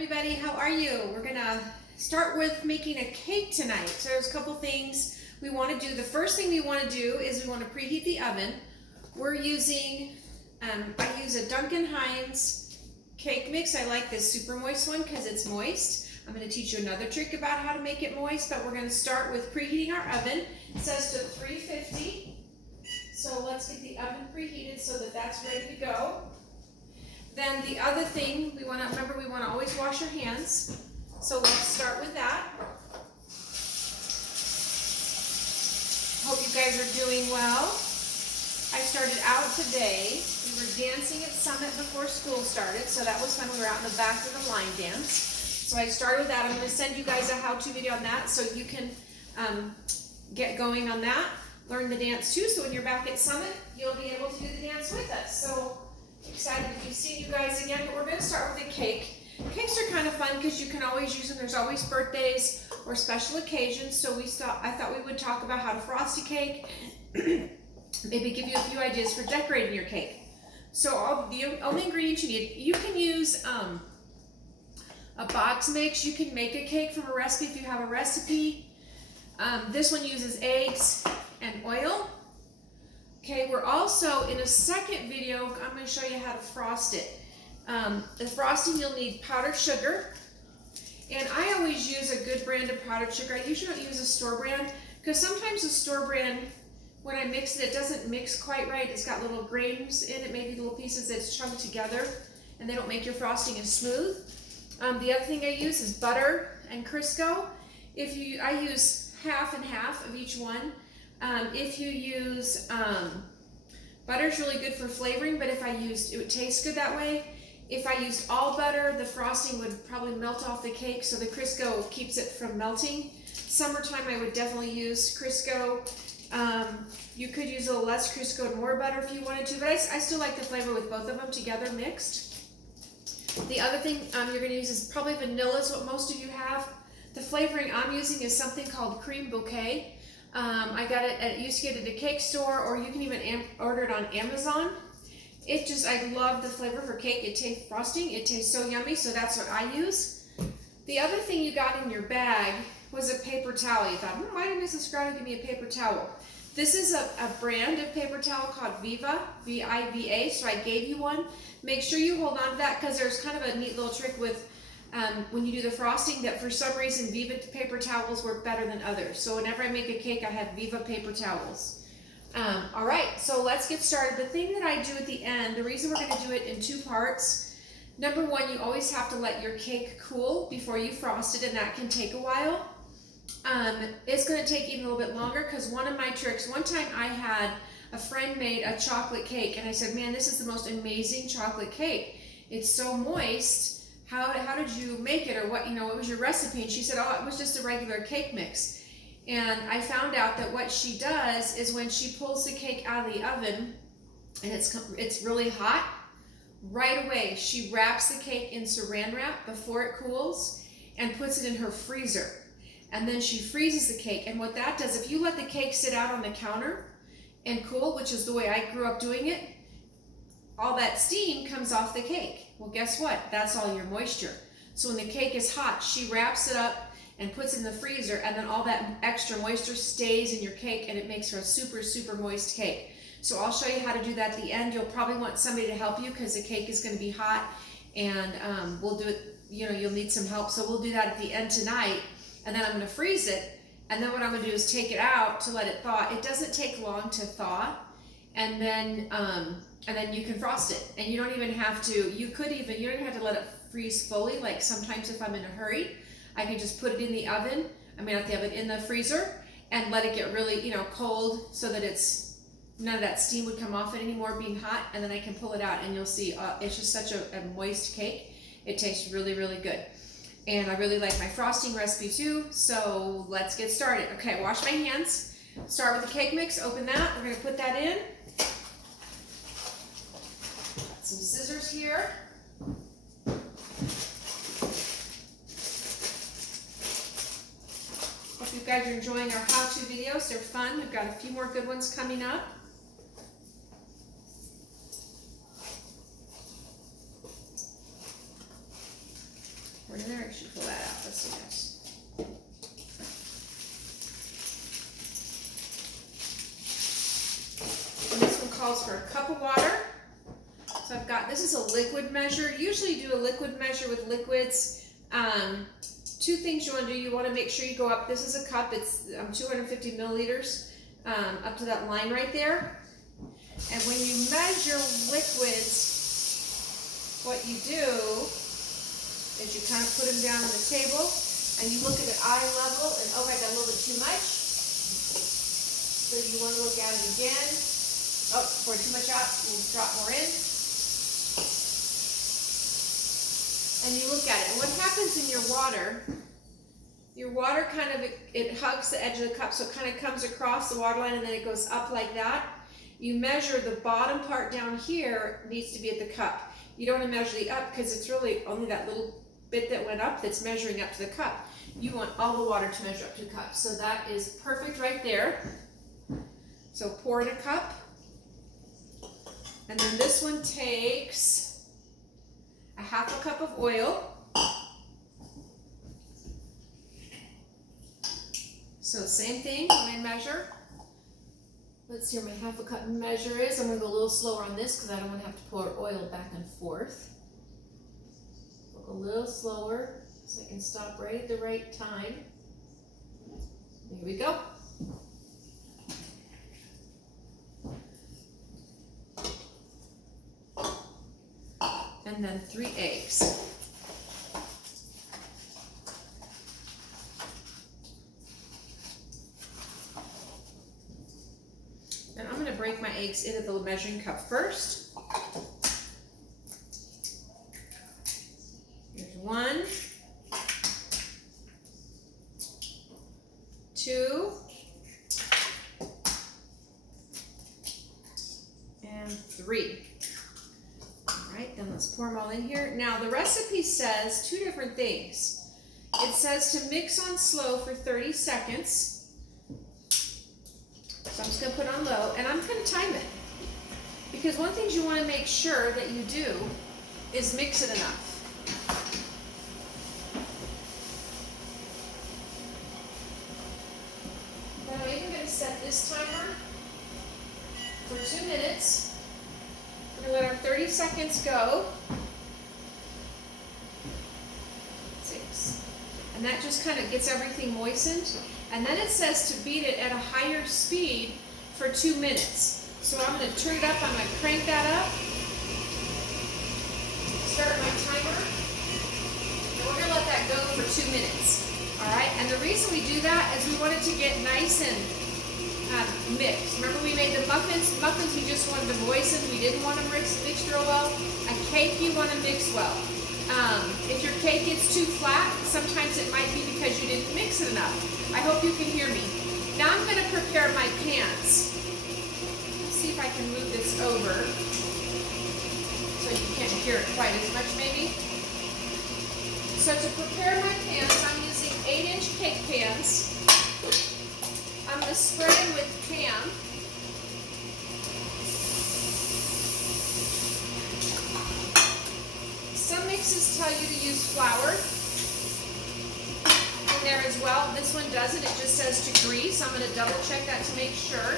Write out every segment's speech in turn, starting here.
everybody, how are you? We're gonna start with making a cake tonight. So there's a couple things we want to do. The first thing we want to do is we want to preheat the oven. We're using, I use a Duncan Hines cake mix. I like this super moist one because it's moist. I'm going to teach you another trick about how to make it moist, but we're going to start with preheating our oven. It says to 350. So let's get the oven preheated so that that's ready to go. Then the other thing, we want to always wash our hands. So let's start with that. Hope you guys are doing well. I started out today. We were dancing at Summit before school started, so that was fun. We were out in the back of the line dance. So I started with that. I'm going to send you guys a how-to video on that so you can get going on that. Learn the dance too, so when you're back at Summit, you'll be able to do the dance with us. So excited to be seeing you guys again, but we're going to start with a cake. Cakes are kind of fun because you can always use them. There's always birthdays or special occasions, so I thought we would talk about how to frost a cake, maybe give you a few ideas for decorating your cake. So the only ingredients you need, you can use a box mix. You can make a cake from a recipe if you have a recipe. This one uses eggs and oil. Okay, we're also, in a second video, I'm going to show you how to frost it. The frosting, you'll need powdered sugar. And I always use a good brand of powdered sugar. I usually don't use a store brand, because sometimes the store brand, when I mix it, it doesn't mix quite right. It's got little grains in it, maybe little pieces that's chunked together, and they don't make your frosting as smooth. The other thing I use is butter and Crisco. I use half and half of each one. If you use, butter's really good for flavoring, but it would taste good that way. If I used all butter, the frosting would probably melt off the cake, so the Crisco keeps it from melting. Summertime, I would definitely use Crisco. You could use a little less Crisco and more butter if you wanted to, but I still like the flavor with both of them together mixed. The other thing you're going to use is probably vanilla is what most of you have. The flavoring I'm using is something called Cream Bouquet. I got it, used to get it at a cake store, or you can even order it on Amazon. I love the flavor for cake. It tastes frosting. It tastes so yummy, so that's what I use. The other thing you got in your bag was a paper towel. You thought, why did Mrs. Grotto give me a paper towel? This is a brand of paper towel called Viva, V-I-V-A, so I gave you one. Make sure you hold on to that, because there's kind of a neat little trick with when you do the frosting, that for some reason Viva paper towels work better than others. So whenever I make a cake, I have Viva paper towels. All right, so let's get started. The thing that I do at the end, the reason we're going to do it in two parts, number one, you always have to let your cake cool before you frost it, and that can take a while. It's going to take even a little bit longer, because one of my tricks, one time I had a friend made a chocolate cake, and I said, man, this is the most amazing chocolate cake. It's so moist. How did you make it, or what was your recipe? And she said, oh, it was just a regular cake mix. And I found out that what she does is when she pulls the cake out of the oven and it's really hot, right away she wraps the cake in saran wrap before it cools and puts it in her freezer. And then she freezes the cake. And what that does, if you let the cake sit out on the counter and cool, which is the way I grew up doing it, all that steam comes off the cake. Well, guess what? That's all your moisture. So when the cake is hot, she wraps it up and puts it in the freezer, and then all that extra moisture stays in your cake, and it makes for a super, super moist cake. So I'll show you how to do that at the end. You'll probably want somebody to help you, because the cake is going to be hot, and we'll do it, you'll need some help. So we'll do that at the end tonight, and then I'm going to freeze it, and then what I'm going to do is take it out to let it thaw. It doesn't take long to thaw, and then you can frost it. And you don't even have to, you don't even have to let it freeze fully. Like sometimes if I'm in a hurry, I can just put it in the oven, in the freezer, and let it get really, cold, so that none of that steam would come off it anymore being hot, and then I can pull it out, and you'll see it's just such a moist cake. It tastes really, really good. And I really like my frosting recipe too, so let's get started. Okay, wash my hands. Start with the cake mix, open that. We're going to put that in. Some scissors here. Hope you guys are enjoying our how-to videos. They're fun. We've got a few more good ones coming up. We're you pull that out? Let's see this. And this one calls for a cup of water. So I've got, this is a liquid measure. Usually you do a liquid measure with liquids. Two things you want to do. You want to make sure you go up. This is a cup. It's 250 milliliters up to that line right there. And when you measure liquids, what you do is you kind of put them down on the table and you look at it eye level and, oh, I got a little bit too much. So you want to look at it again. Oh, poured too much out, we'll drop more in. And you look at it. And what happens in your water kind of, it hugs the edge of the cup, so it kind of comes across the water line and then it goes up like that. You measure the bottom part down here needs to be at the cup. You don't want to measure the up because it's really only that little bit that went up that's measuring up to the cup. You want all the water to measure up to the cup. So that is perfect right there. So pour in a cup. And then this one takes a half a cup of oil. So same thing, when I measure. Let's see where my half a cup measure is. I'm going to go a little slower on this because I don't want to have to pour oil back and forth. Go a little slower so I can stop right at the right time. Here we go. And then 3 eggs. And I'm going to break my eggs into the measuring cup first. Here's 1, 2, and 3. Alright, then let's pour them all in here. Now the recipe says 2 different things. It says to mix on slow for 30 seconds. So I'm just going to put it on low, and I'm going to time it. Because one thing you want to make sure that you do is mix it enough. Then I'm even going to set this timer for 2 minutes. We're going to let our 30 seconds go. 6. And that just kind of gets everything moistened. And then it says to beat it at a higher speed for 2 minutes. So I'm going to turn it up. I'm going to crank that up. Start my timer. And we're going to let that go for 2 minutes. All right. And the reason we do that is we want it to get nice and mixed. Remember we made the muffins? Muffins we just wanted to moisten. We didn't want to mix real well. A cake you want to mix well. If your cake gets too flat, sometimes it might be because you didn't mix it enough. I hope you can hear me. Now I'm going to prepare my pans. Let's see if I can move this over so you can't hear it quite as much maybe. So to prepare my pans, I'm using 8-inch cake pans. I'm going to spray them with Pam. Some mixes tell you to use flour in there as well. This one doesn't. It just says to grease. I'm going to double check that to make sure.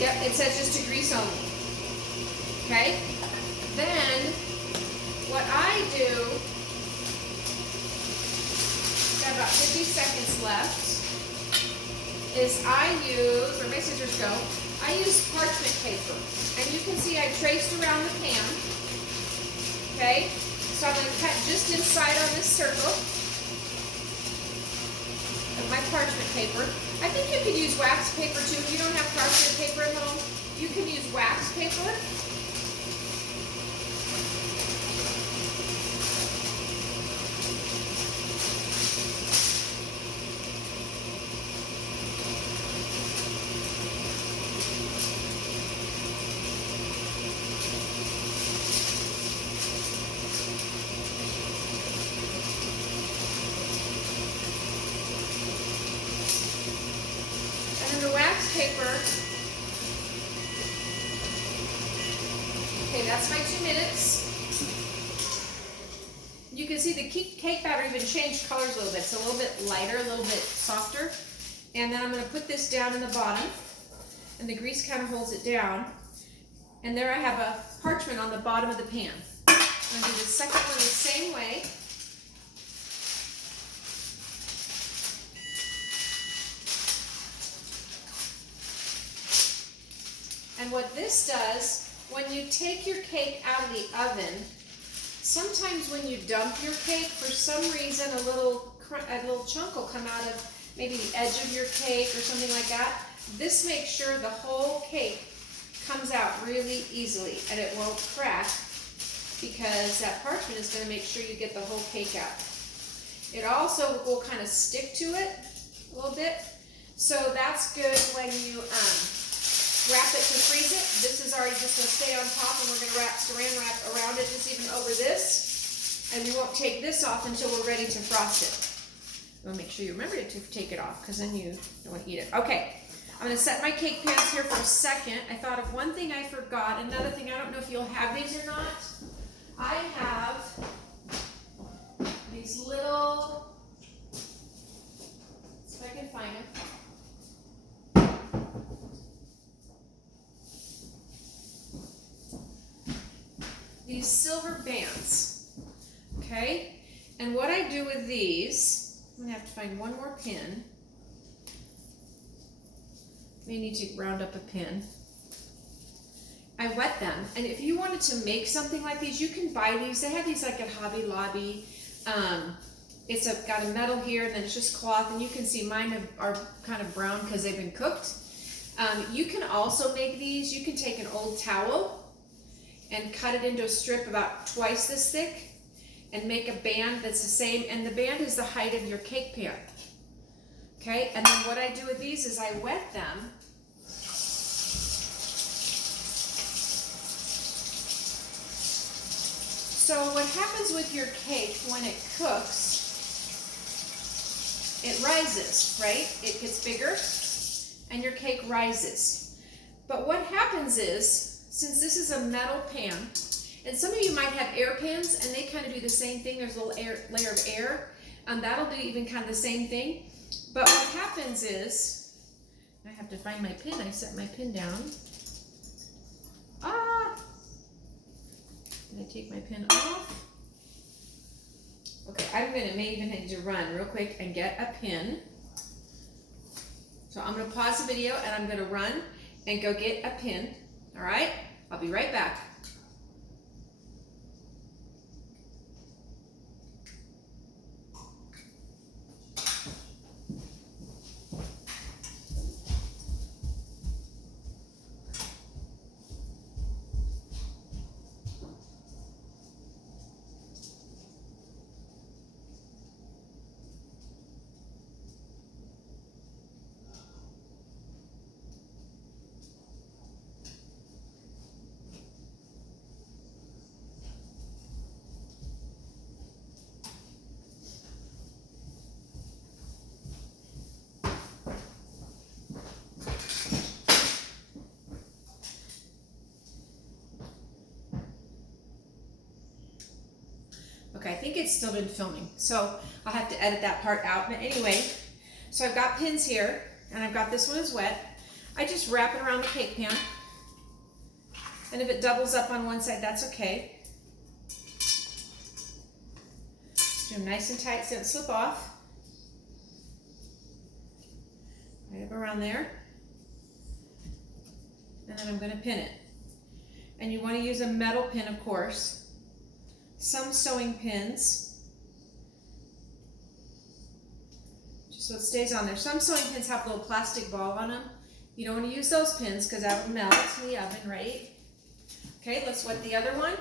Yep, it says just to grease only. Okay? Then, what I do, got about 50 seconds left, is I use, where my scissors go, I use parchment paper. And you can see I traced around the pan. Okay? So I'm going to cut just inside on this circle of my parchment paper. I think you could use wax paper too. If you don't have parchment paper at home, you can use wax paper. that's my 2 minutes. You can see the cake batter even changed colors a little bit. It's a little bit lighter, a little bit softer. And then I'm going to put this down in the bottom, and the grease kind of holds it down. And there I have a parchment on the bottom of the pan. I'm going to do the second one the same way. And what this does, when you take your cake out of the oven, sometimes when you dump your cake, for some reason a little chunk will come out of maybe the edge of your cake or something like that. This makes sure the whole cake comes out really easily and it won't crack, because that parchment is going to make sure you get the whole cake out. It also will kind of stick to it a little bit, so that's good when you wrap it to freeze it. This is already just going to stay on top, and we're going to saran wrap around it, just even over this, and we won't take this off until we're ready to frost it. We'll make sure you remember to take it off, because then you don't want to eat it. Okay, I'm going to set my cake pans here for a second. I thought of one thing I forgot. Another thing, I don't know if you'll have these or not. I have these little, see if I can find them. These silver bands, okay? And what I do with these, I'm gonna have to find one more pin. May need to round up a pin. I wet them, and if you wanted to make something like these, you can buy these. They have these like at Hobby Lobby. It's got a metal here, and then it's just cloth, and you can see mine are kind of brown because they've been cooked. You can also make these. You can take an old towel and cut it into a strip about twice this thick and make a band that's the same, and the band is the height of your cake pan. Okay, and then what I do with these is I wet them. So what happens with your cake when it cooks, it rises, right? It gets bigger and your cake rises. But what happens is, since this is a metal pan, and some of you might have air pans and they kind of do the same thing, there's a little layer of air, that'll do even kind of the same thing. But what happens is, I have to find my pin, I set my pin down. Did I take my pin off? Okay, may even need to run real quick and get a pin. So I'm gonna pause the video and I'm gonna run and go get a pin. All right, I'll be right back. Okay, I think it's still been filming, so I'll have to edit that part out. But anyway, so I've got pins here, and I've got this one is wet. I just wrap it around the cake pan, and if it doubles up on one side, that's okay. Do them nice and tight so it doesn't slip off. Right up around there, and then I'm going to pin it. And you want to use a metal pin, of course. Some sewing pins, just so it stays on there. Some sewing pins have a little plastic ball on them. You don't want to use those pins because that will melt in the oven, right? Okay, let's wet the other one.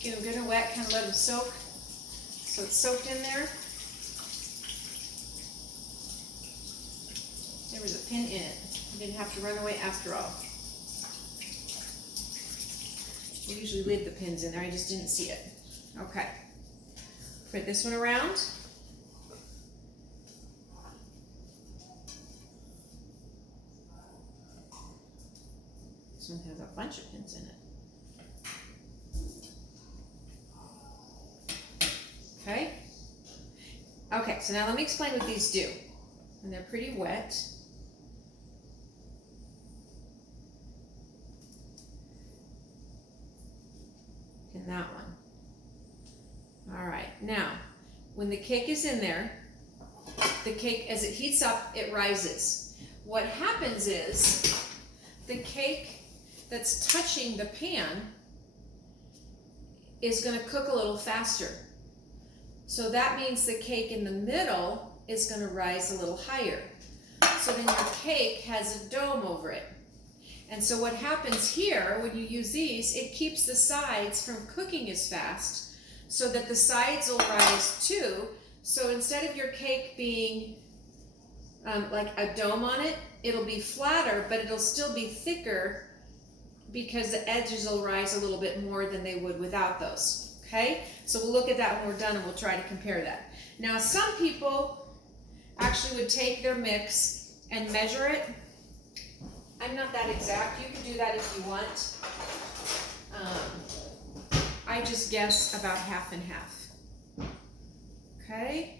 Get them good and wet, kind of let them soak so it's soaked in there. There was a pin in it. You didn't have to run away after all. We usually leave the pins in there, I just didn't see it. Okay. Put this one around. This This one has a bunch of pins in it. Okay? Okay, so now let me explain what these do. And they're pretty wet. And that one. All right, now, when the cake is in there, the cake, as it heats up, it rises. What happens is, the cake that's touching the pan is gonna cook a little faster. So that means the cake in the middle is gonna rise a little higher. So then your cake has a dome over it. And so what happens here, when you use these, it keeps the sides from cooking as fast so that the sides will rise too. So instead of your cake being like a dome on it, it'll be flatter, but it'll still be thicker because the edges will rise a little bit more than they would without those. Okay, so we'll look at that when we're done and we'll try to compare that. Now, some people actually would take their mix and measure it. I'm not that exact. You can do that if you want. I just guess about half and half. Okay.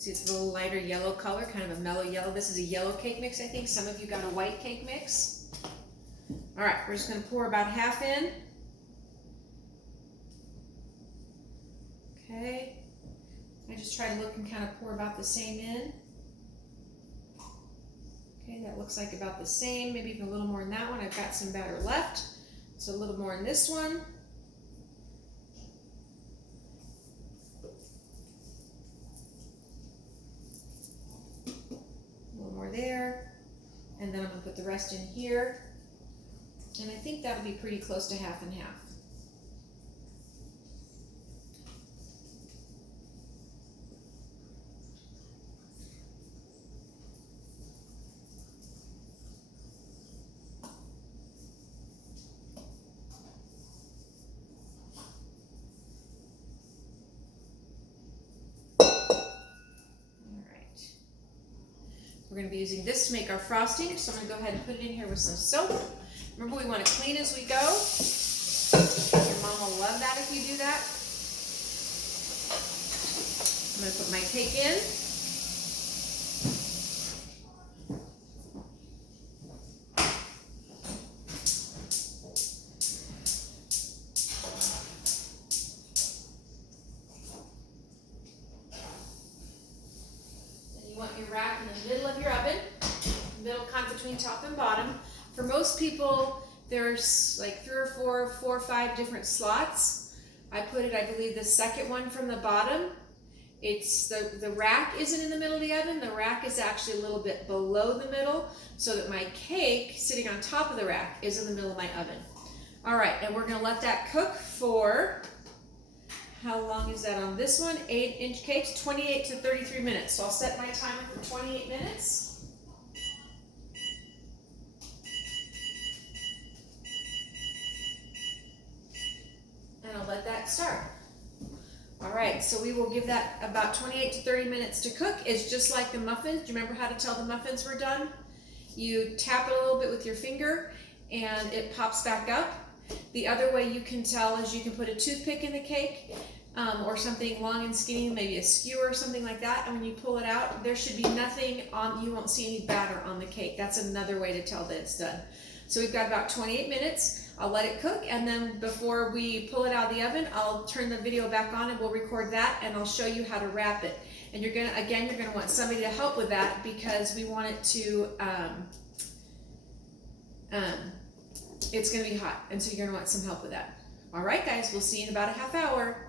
See, it's a little lighter yellow color, kind of a mellow yellow. This is a yellow cake mix, I think. Some of you got a white cake mix. All right, we're just going to pour about half in. Okay. I just try to look and kind of pour about the same in. Okay, that looks like about the same. Maybe even a little more in that one. I've got some batter left. So a little more in this one. There, and then I'm going to put the rest in here, and I think that'll be pretty close to half and half. We're going to be using this to make our frosting, so I'm going to go ahead and put it in here with some soap. Remember, we want to clean as we go. Your mom will love that if you do that. I'm going to put my cake in. Your rack in the middle of your oven, middle kind of between top and bottom. For most people, there's like 3 or 4 or 5 different slots. I put it, I believe, the second one from the bottom. It's the rack isn't in the middle of the oven. The rack is actually a little bit below the middle, so that my cake sitting on top of the rack is in the middle of my oven. All right, and we're going to let that cook for, how long is that on this one? 8-inch cakes, 28 to 33 minutes. So I'll set my timer for 28 minutes. And I'll let that start. All right, so we will give that about 28 to 30 minutes to cook. It's just like the muffins. Do you remember how to tell the muffins were done? You tap it a little bit with your finger and it pops back up. The other way you can tell is you can put a toothpick in the cake or something long and skinny, maybe a skewer or something like that, and when you pull it out, there should be nothing on, you won't see any batter on the cake. That's another way to tell that it's done. So we've got about 28 minutes. I'll let it cook, and then before we pull it out of the oven, I'll turn the video back on and we'll record that, and I'll show you how to wrap it. And you're gonna want somebody to help with that because we want it to, it's gonna be hot, and so you're gonna want some help with that. All right, guys, we'll see you in about a half hour.